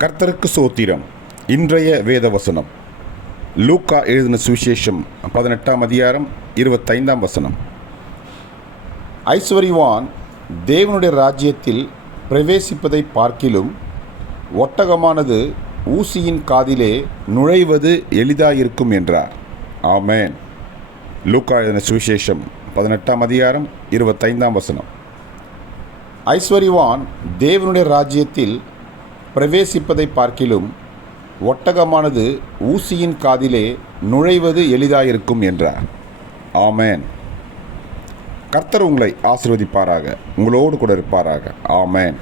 கர்த்தருக்கு சோத்திரம். இன்றைய வேத வசனம் லூக்கா எழுதின சுவிசேஷம் பதினெட்டாம் அதிகாரம் இருபத்தைந்தாம் வசனம். ஐஸ்வர்யவான் தேவனுடைய ராஜ்யத்தில் பிரவேசிப்பதை பார்க்கிலும் ஒட்டகமானது ஊசியின் காதிலே நுழைவது எளிதாயிருக்கும் என்றார். ஆமேன். லூக்கா எழுதின சுவிசேஷம் பதினெட்டாம் அதிகாரம் இருபத்தைந்தாம் வசனம். ஐஸ்வர்யவான் தேவனுடைய ராஜ்யத்தில் பிரவேசிப்பதை பார்க்கிலும் ஒட்டகமானது ஊசியின் காதிலே நுழைவது எளிதாயிருக்கும் என்றார். ஆமேன். கர்த்தர் உங்களை ஆசிர்வதிப்பாராக. உங்களோடு கூட இருப்பாராக. ஆமேன்.